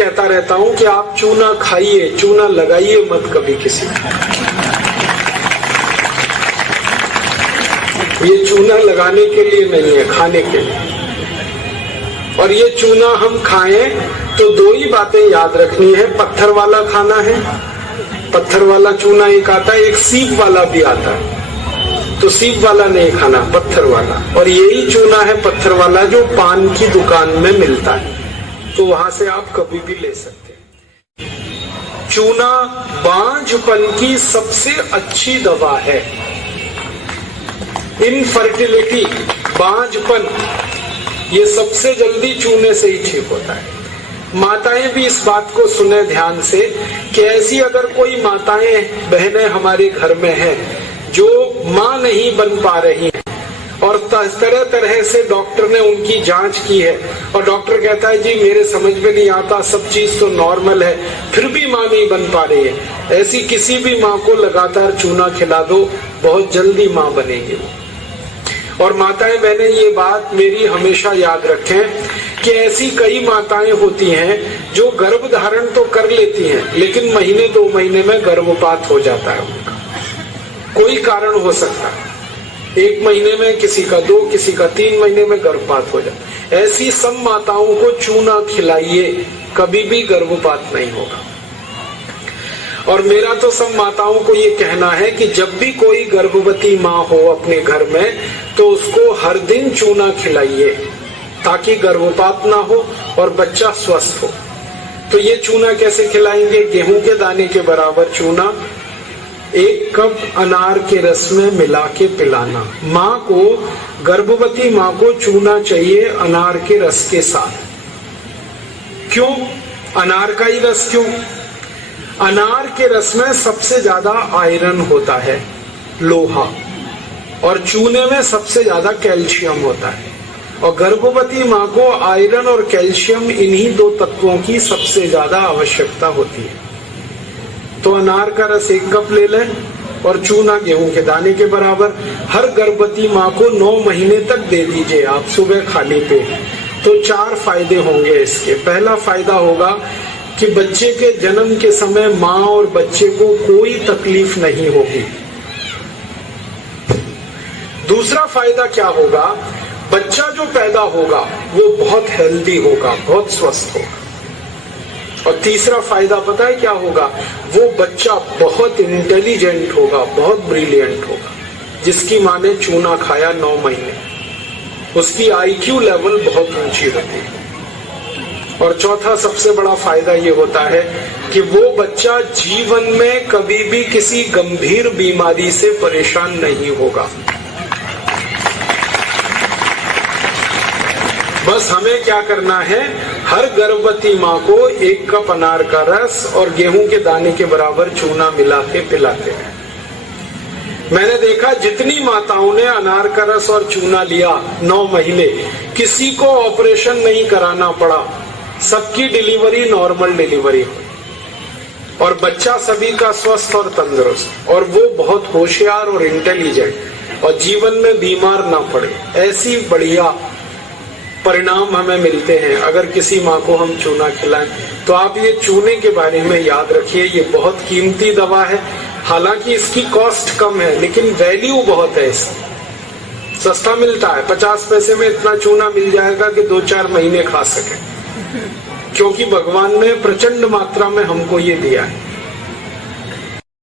कहता रहता हूं कि आप चूना खाइए, चूना लगाइए मत कभी किसी को। ये चूना लगाने के लिए नहीं है, खाने के लिए। और ये चूना हम खाएं तो दो ही बातें याद रखनी है, पत्थर वाला खाना है, पत्थर वाला चूना एक आता है, एक सीप वाला भी आता है, तो सीप वाला नहीं खाना, पत्थर वाला। और यही चूना है पत्थर वाला जो पान की दुकान में मिलता है, तो वहां से आप कभी भी ले सकते हैं। चूना बांझपन की सबसे अच्छी दवा है। इनफर्टिलिटी, बांझपन, ये सबसे जल्दी चूने से ही ठीक होता है। माताएं भी इस बात को सुने ध्यान से कि ऐसी अगर कोई माताएं बहनें हमारे घर में हैं जो मां नहीं बन पा रही हैं और तरह तरह से डॉक्टर ने उनकी जांच की है और डॉक्टर कहता है जी मेरे समझ में नहीं आता, सब चीज तो नॉर्मल है, फिर भी मां नहीं बन पा रही है, ऐसी किसी भी मां को लगातार चूना खिला दो, बहुत जल्दी मां बनेगी। और माताएं बहनें ये बात मेरी हमेशा याद रखें कि ऐसी कई माताएं होती हैं जो गर्भ धारण तो कर लेती हैं लेकिन महीने 2 महीने में गर्भपात हो जाता है उनका, कोई कारण हो सकता है। 1 महीने में, किसी का 2, किसी का 3 महीने में गर्भपात हो जाता है। ऐसी सब माताओं को चूना खिलाइए, कभी भी गर्भपात नहीं होगा। और मेरा तो सब माताओं को ये कहना है कि जब भी कोई गर्भवती माँ हो अपने घर में तो उसको हर दिन चूना खिलाइए ताकि गर्भपात ना हो और बच्चा स्वस्थ हो। तो ये चूना कैसे खिलाएंगे? गेहूं के दाने के बराबर चूना 1 कप अनार के रस में मिला के पिलाना। माँ को, गर्भवती माँ को चूना चाहिए अनार के रस के साथ। क्यों अनार का ही रस? क्यों? अनार के रस में सबसे ज्यादा आयरन होता है, लोहा, और चूने में सबसे ज्यादा कैल्शियम होता है। और गर्भवती माँ को आयरन और कैल्शियम, इन्हीं 2 तत्वों की सबसे ज्यादा आवश्यकता होती है। तो अनार का रस 1 कप ले लें और चूना गेहूं के दाने के बराबर हर गर्भवती माँ को 9 महीने तक दे दीजिए आप सुबह खाली पेट। तो 4 फायदे होंगे इसके। पहला फायदा होगा कि बच्चे के जन्म के समय माँ और बच्चे को कोई तकलीफ नहीं होगी। दूसरा फायदा क्या होगा? बच्चा जो पैदा होगा वो बहुत हेल्दी होगा, बहुत स्वस्थ होगा। और तीसरा फायदा पता है क्या होगा? वो बच्चा बहुत इंटेलिजेंट होगा, बहुत ब्रिलियंट होगा। जिसकी माँ ने चूना खाया 9 महीने, उसकी IQ लेवल बहुत ऊंची होती है। और चौथा सबसे बड़ा फायदा ये होता है कि वो बच्चा जीवन में कभी भी किसी गंभीर बीमारी से परेशान नहीं होगा। बस हमें क्या करना है? हर गर्भवती माँ को 1 कप अनार का रस और गेहूं के दाने के बराबर चूना मिला के पिलाते हैं। मैंने देखा जितनी माताओं ने अनार का रस और चूना लिया 9 महीने, किसी को ऑपरेशन नहीं कराना पड़ा, सबकी डिलीवरी नॉर्मल डिलीवरी हुई और बच्चा सभी का स्वस्थ और तंदुरुस्त, और वो बहुत होशियार और इंटेलिजेंट और जीवन में बीमार ना पड़े। ऐसी बढ़िया परिणाम हमें मिलते हैं अगर किसी माँ को हम चूना खिलाएं। तो आप ये चूने के बारे में याद रखिए, ये बहुत कीमती दवा है। हालांकि इसकी कॉस्ट कम है लेकिन वैल्यू बहुत है इसकी। सस्ता मिलता है, 50 पैसे में इतना चूना मिल जाएगा कि 2-4 महीने खा सके, क्योंकि भगवान ने प्रचंड मात्रा में हमको ये दिया है।